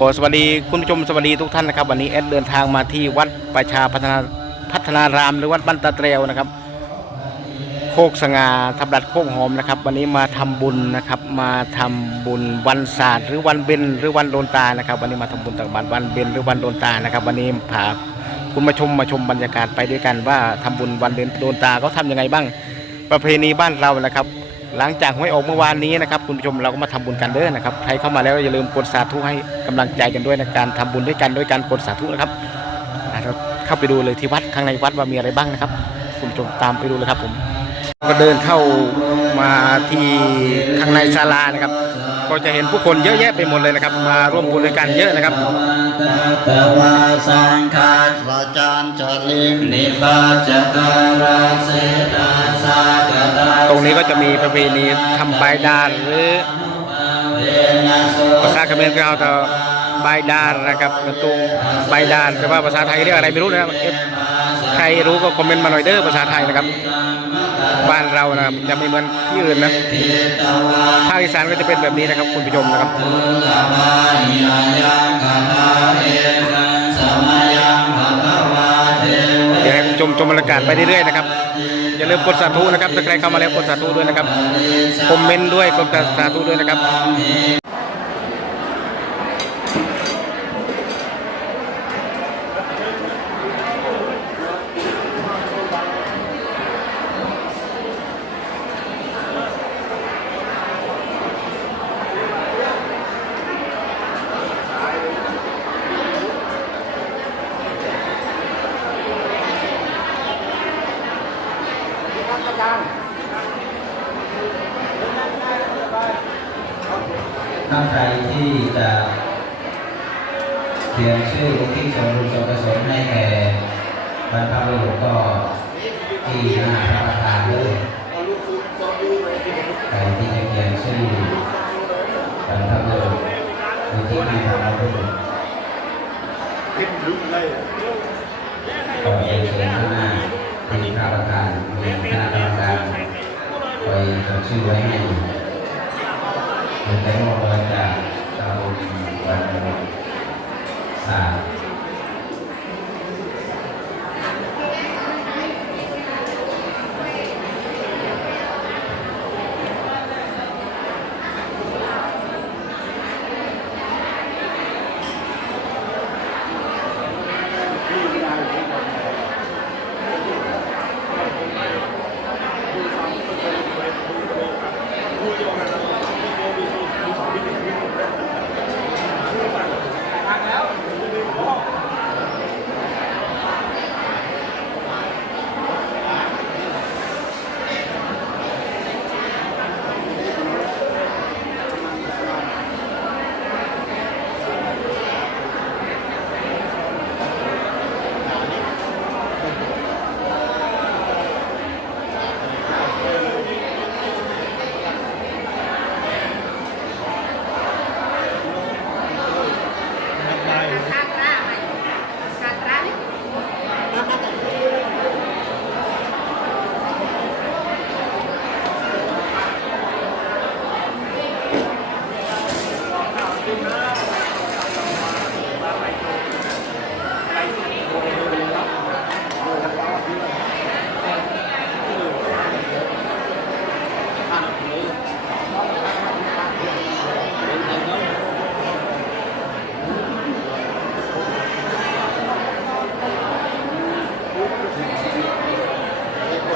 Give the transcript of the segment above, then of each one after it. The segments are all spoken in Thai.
ขอสวัสดีคุณผู้ชมสวัสดีทุกท่านนะครับ วันนี้แอดเดินทางมาที่วัดประชาพัฒนาพัฒนารามหรือวัดบ้านตาเตรียวนะครับ โคกสง่าทับดัดโคกหอมนะครับ วันนี้มาทำบุญนะครับ มาทำบุญวันศาสตร์หรือวันเบญหรือวันโดนตานะครับ วันนี้มาทำบุญตักบาตรวันเบญหรือวันโดนตานะครับ วันนี้พาคุณมาชมมาชมบรรยากาศไปด้วยกันว่าทำบุญวันเบญโดนตาเขาทำยังไงบ้าง ประเพณีบ้านเรานะครับ หลังจากหวยออกเมื่อวานนี้นะครับคุณผู้ชมเราก็มาทำบุญกันเด้อนะครับใครเข้ามาแล้วอย่าลืมกดสาธุให้กำลังใจกันด้วยในการทำบุญด้วยกันด้วยการกดสาธุนะครับเราเข้าไปดูเลยที่วัดข้างในวัดว่ามีอะไรบ้างนะครับ คุณผู้ชมตามไปดูเลยครับผมก็เดินเข้ามาที่ข้างในศาลานะครับ ก็จะเห็นผู้คนเยอะแยะไปหมดเลยนะครับ มาร่วมบุญด้วยกันเยอะนะครับตวาสังฆาสจานจลิงนิบาจการาเสนาสากตาตรงนี้ก็จะมีประเพณีทำใบดานหรือภาษาเขมรก็เอาแต่ใบดานนะครับกระตุงใบดานแต่ว่าภาษาไทยเรียกอะไรไม่รู้นะครับใครรู้ก็คอมเมนต์มาหน่อยเด้อภาษาไทยนะครับ บ้านเรานะครับจะไม่เหมือนที่อื่นนะภาคอีสานก็จะเป็นแบบนี้นะครับคุณผู้ชมนะครับเอยังภะคะวาเทวเดี๋ยวให้คุณผู้ชมชมบรรยากาศไปเรื่อยๆนะครับอย่าลืมกดสาธุนะครับถ้าใครเข้ามาแล้วกดสาธุด้วยนะครับคอมเมนต์ด้วยกดสาธุด้วยนะครับ ท่านใครที่จะเขียนชื่อที่สมบูรณ์สมประสงค์ให้แก่บรรพบุรุษก็ ที่น้าพระประธานเลยใครที่จะเขียนชื่อบรรพบุรุษหรือที่ให้บรรพบุรุษก็เรียนเชิญข้างหน้าที่พระประธานมีคณะกรรมการคอยจดชื่อไว้ให้ mình thấy một người là sau วันส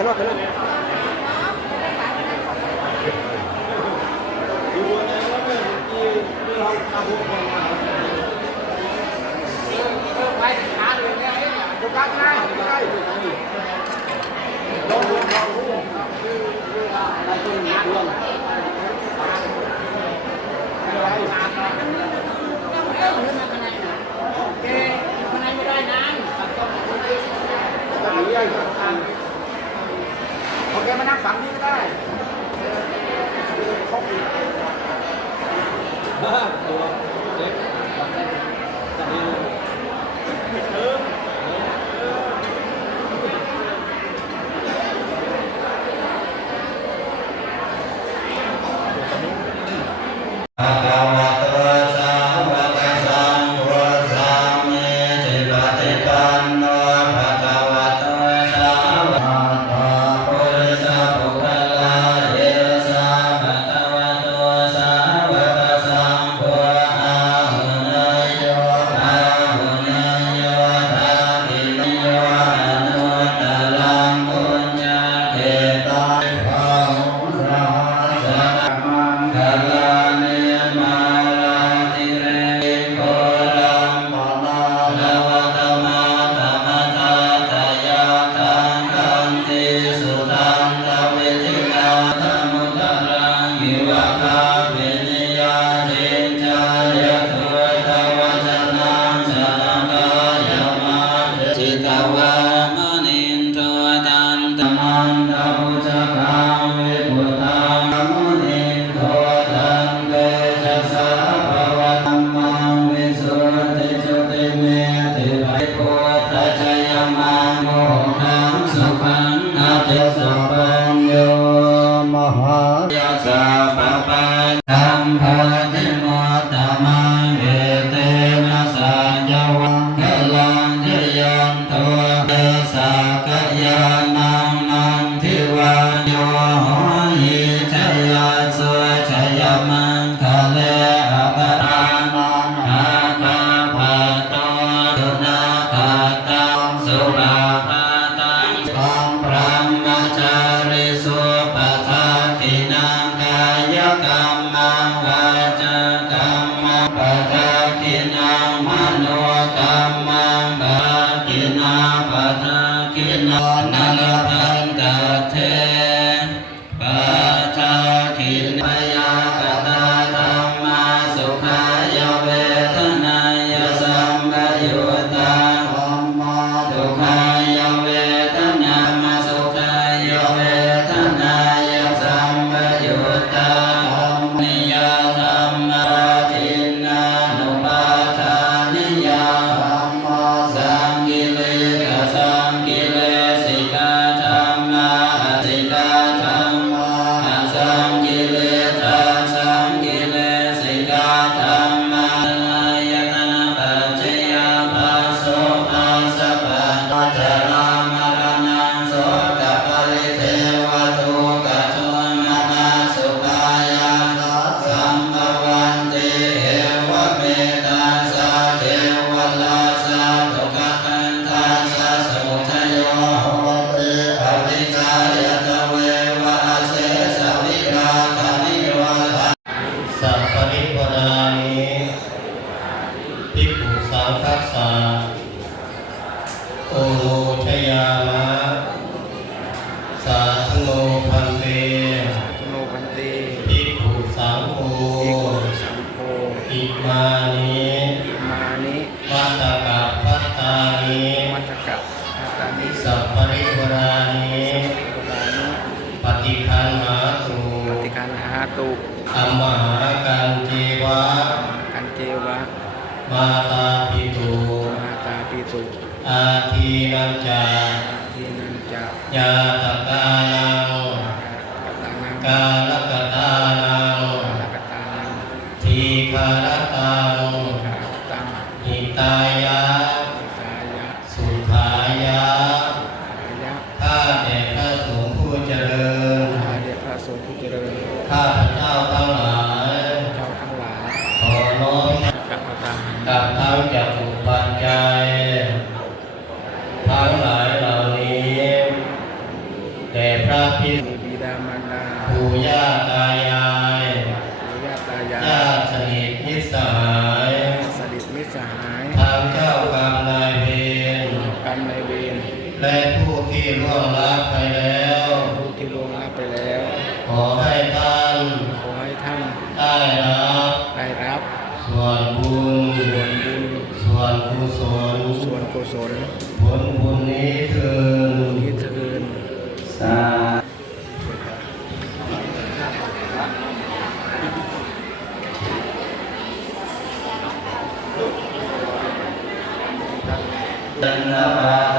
ามค Ah, โกตะชยมังโมนังสุขังนาเจส ปะทะกินามโนธรรมังปะกินาปะทะกินานัลพัตเทปะทะกินปยาปะธรรมาสุขายเวทนายสัมปยุตตาธรมะทุกขา ตุธรรมหากันเจวะ กันเจวะ มาตาปิตุมาตาปิตุ อาทีนันจาทีนันจายาตกาลังกาลกตาลังทีคารตังหิตายา แต่พระพิสุบิดามารดาปู่ย่าตายายย่าตญาติสนิทมิสหายสนิทมิสหายทางเจ้ากรรมนายเวรกรรมนายเวรและผู้ที่ล่วงลับไปแล้ว ผู้ที่ล่วงลับไปแล้ว ขอให้ท่านขอให้ท่านได้รับได้รับ ส่วนบุญส่วนบุญส่วนกุศลส่วนกุศลผลบุญนี้คือ തന്നവാദ